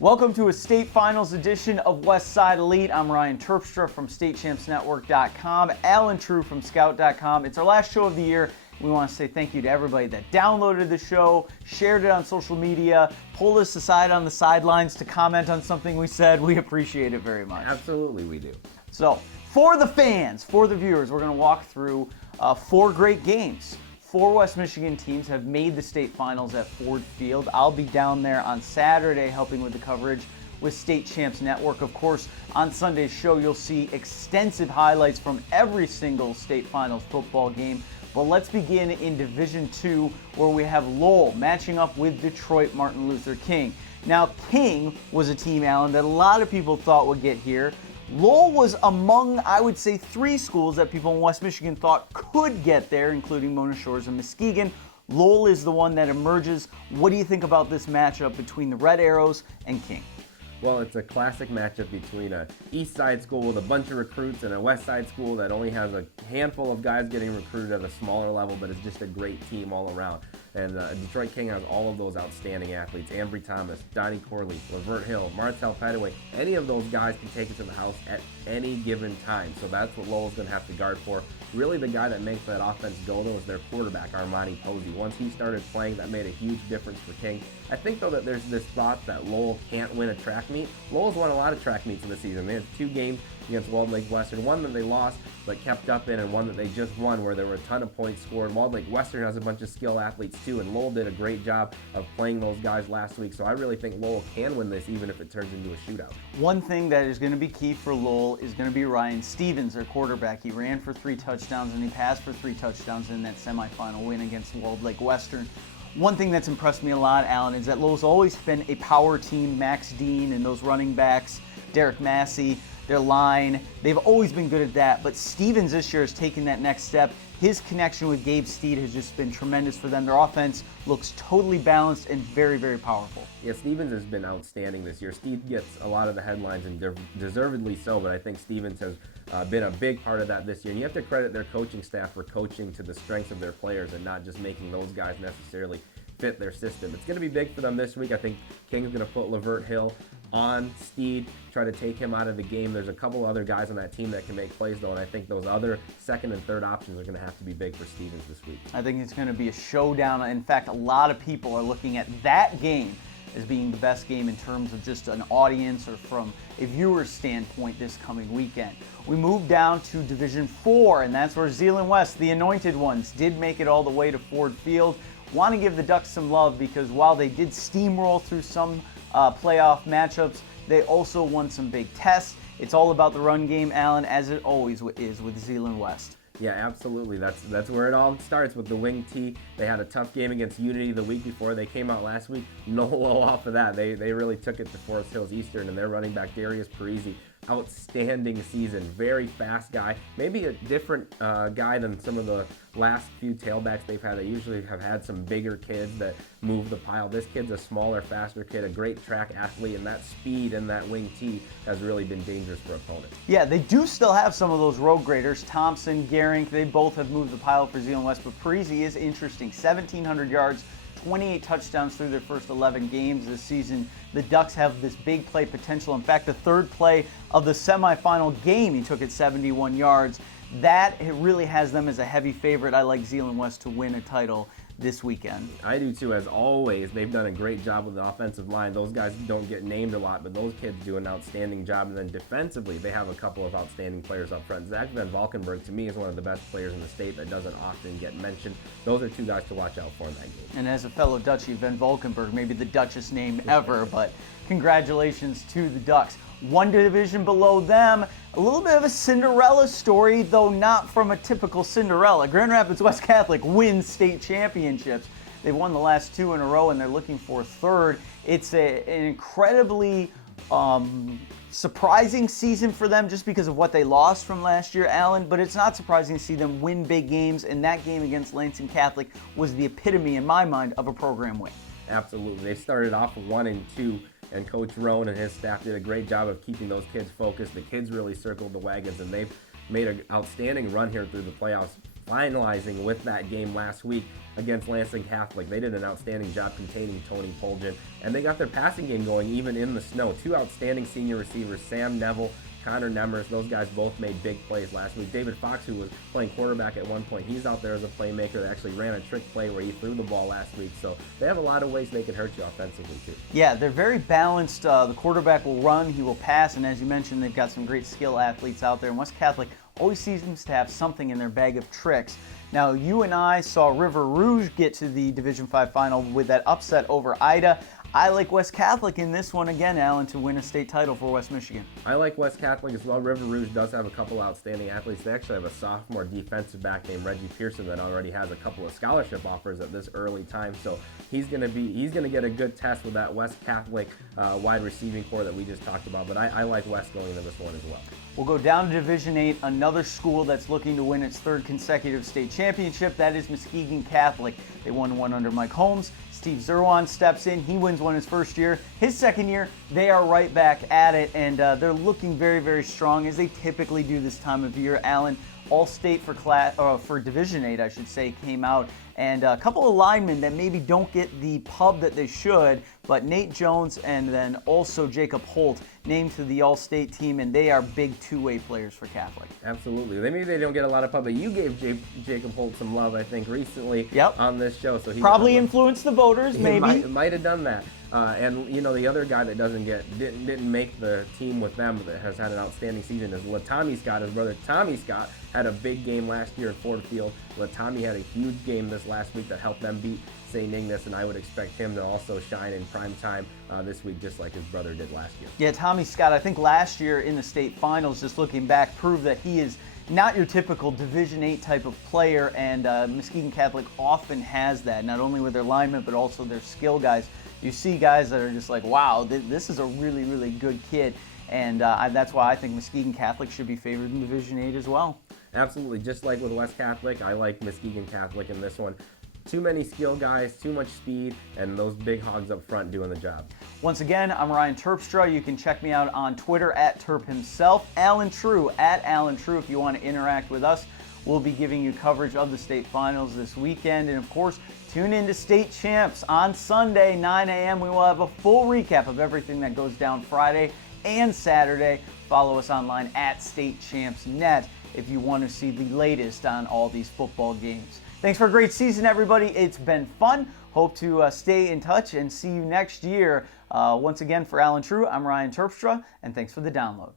Welcome to a state finals edition of West Side Elite. I'm Ryan Terpstra from StateChampsNetwork.com, Allen Trieu from Scout.com. It's our last show of the year. We want to say thank you to everybody that downloaded the show, shared it on social media, pulled us aside on the sidelines to comment on something we said. We appreciate it very much. Absolutely, we do. So, for the fans, for the viewers, we're going to walk through 4 great games. 4 West Michigan teams have made the state finals at Ford Field. I'll be down there on Saturday helping with the coverage with State Champs Network. Of course, on Sunday's show, you'll see extensive highlights from every single state finals football game. But let's begin in Division II, where we have Lowell matching up with Detroit Martin Luther King. Now, King was a team, Allen, that a lot of people thought would get here. Lowell was among, I would say, 3 schools that people in West Michigan thought could get there, including Mona Shores and Muskegon. Lowell is the one that emerges. What do you think about this matchup between the Red Arrows and King? Well, it's a classic matchup between a East Side school with a bunch of recruits and a West Side school that only has a handful of guys getting recruited at a smaller level, but it's just a great team all around. And Detroit King has all of those outstanding athletes. Ambry Thomas, Donnie Corley, Lavert Hill, Martell Petaway. Any of those guys can take it to the house at any given time. So that's what Lowell's going to have to guard for. Really, the guy that makes that offense go, though, is their quarterback, Armani Posey. Once he started playing, that made a huge difference for King. I think, though, that there's this thought that Lowell can't win a track meet. Lowell's won a lot of track meets in the season. They had 2 games against Walled Lake Western, one that they lost but kept up in, and one that they just won where there were a ton of points scored. Walled Lake Western has a bunch of skilled athletes too, and Lowell did a great job of playing those guys last week. So I really think Lowell can win this, even if it turns into a shootout. One thing that is going to be key for Lowell is going to be Ryan Stevens, their quarterback. He ran for 3 touchdowns and he passed for 3 touchdowns in that semifinal win against Walled Lake Western. One thing that's impressed me a lot, Allen, is that Lowell's always been a power team. Max Dean and those running backs, Derek Massey, their line, they've always been good at that. But Stevens this year has taken that next step. His connection with Gabe Steed has just been tremendous for them. Their offense looks totally balanced and very, very powerful. Yeah, Stevens has been outstanding this year. Steed gets a lot of the headlines, and deservedly so, but I think Stevens has been a big part of that this year. And you have to credit their coaching staff for coaching to the strengths of their players and not just making those guys necessarily fit their system. It's going to be big for them this week. I think King's going to put Lavert Hill on Steed, try to take him out of the game. There's a couple other guys on that team that can make plays, though, and I think those other second and third options are going to have to be big for Stevens this week. I think it's going to be a showdown. In fact, a lot of people are looking at that game as being the best game in terms of just an audience or from a viewer's standpoint this coming weekend. We move down to Division 4, and that's where Zeeland West, the anointed ones, did make it all the way to Ford Field. Want to give the Ducks some love because while they did steamroll through some playoff matchups, they also won some big tests. It's all about the run game, Allen, as it always is with Zeeland West. Yeah, absolutely. That's where it all starts with the wing T. They had a tough game against Unity the week before. They came out last week, no low off of that. They really took it to Forest Hills Eastern, and their running back, Darius Parisi, outstanding season. Very fast guy. Maybe a different guy than some of the last few tailbacks they've had. They usually have had some bigger kids that move the pile. This kid's a smaller, faster kid, a great track athlete, and that speed and that wing T has really been dangerous for opponents. Yeah, they do still have some of those road graders. Thompson, Gehring, they both have moved the pile for Zeeland West, but Parisi is interesting. 1,700 yards, 28 touchdowns through their first 11 games this season. The Ducks have this big play potential. In fact, the third play of the semifinal game, he took it 71 yards. That really has them as a heavy favorite. I like Zeeland West to win a title this weekend. I do too, as always. They've done a great job with the offensive line. Those guys don't get named a lot, but those kids do an outstanding job. And then defensively, they have a couple of outstanding players up front. Zach Van Valkenburg, to me, is one of the best players in the state that doesn't often get mentioned. Those are 2 guys to watch out for in that game. And as a fellow Dutchie, Van Valkenburg, maybe the Dutchest name ever, but congratulations to the Ducks. One division below them, a little bit of a Cinderella story, though not from a typical Cinderella. Grand Rapids West Catholic wins state championships. They've won the last 2 in a row, and they're looking for a third. It's an incredibly surprising season for them just because of what they lost from last year, Allen, but it's not surprising to see them win big games, and that game against Lansing Catholic was the epitome, in my mind, of a program win. Absolutely. They started off 1-2, and Coach Roan and his staff did a great job of keeping those kids focused. The kids really circled the wagons, and they've made an outstanding run here through the playoffs. finalizing with that game last week against Lansing Catholic. They did an outstanding job containing Tony Poljan, and they got their passing game going even in the snow. Two outstanding senior receivers, Sam Neville, Connor Nemers, those guys both made big plays last week. David Fox, who was playing quarterback at one point, he's out there as a playmaker. They actually ran a trick play where he threw the ball last week. So they have a lot of ways they can hurt you offensively too. Yeah, they're very balanced. The quarterback will run, he will pass, and as you mentioned, they've got some great skill athletes out there. And West Catholic always seems to have something in their bag of tricks. Now, you and I saw River Rouge get to the Division V final with that upset over Ida. I like West Catholic in this one again, Allen, to win a state title for West Michigan. I like West Catholic as well. River Rouge does have a couple outstanding athletes. They actually have a sophomore defensive back named Reggie Pearson that already has a couple of scholarship offers at this early time. So he's going to get a good test with that West Catholic wide receiving core that we just talked about. But I like West going into this one as well. We'll go down to Division VIII, another school that's looking to win its third consecutive state championship. That is Muskegon Catholic. They won one under Mike Holmes. Steve Zerwan steps in. He wins one his first year. His second year, they are right back at it, and they're looking very, very strong, as they typically do this time of year. Allen, All-State for Division VIII, I should say, came out, and a couple of linemen that maybe don't get the pub that they should, but Nate Jones and then also Jacob Holt named to the All-State team, and they are big two-way players for Catholic. Absolutely. Maybe they don't get a lot of pub, but you gave Jacob Holt some love, I think, recently on this show. So he probably influenced the voters, maybe. He might have done that. And you know, the other guy that didn't make the team with them that has had an outstanding season is Tommy Scott. His brother Tommy Scott had a big game last year at Ford Field. Tommy had a huge game this last week that helped them beat St. Ignace, and I would expect him to also shine in prime time this week, just like his brother did last year. Yeah, Tommy Scott, I think last year in the state finals, just looking back, proved that he is not your typical Division VIII type of player, and Muskegon Catholic often has that, not only with their linemen, but also their skill guys. You see guys that are just like, wow, this is a really, really good kid, and that's why I think Muskegon Catholic should be favored in Division VIII as well. Absolutely. Just like with West Catholic, I like Muskegon Catholic in this one. Too many skill guys, too much speed, and those big hogs up front doing the job. Once again, I'm Ryan Terpstra. You can check me out on Twitter at Terp himself, Allen Trieu at Allen Trieu if you want to interact with us. We'll be giving you coverage of the state finals this weekend. And of course, tune in to State Champs on Sunday, 9 a.m. We will have a full recap of everything that goes down Friday and Saturday. Follow us online at StateChampsNet if you want to see the latest on all these football games. Thanks for a great season, everybody. It's been fun. Hope to stay in touch and see you next year. Once again, for Allen Trieu, I'm Ryan Terpstra, and thanks for the download.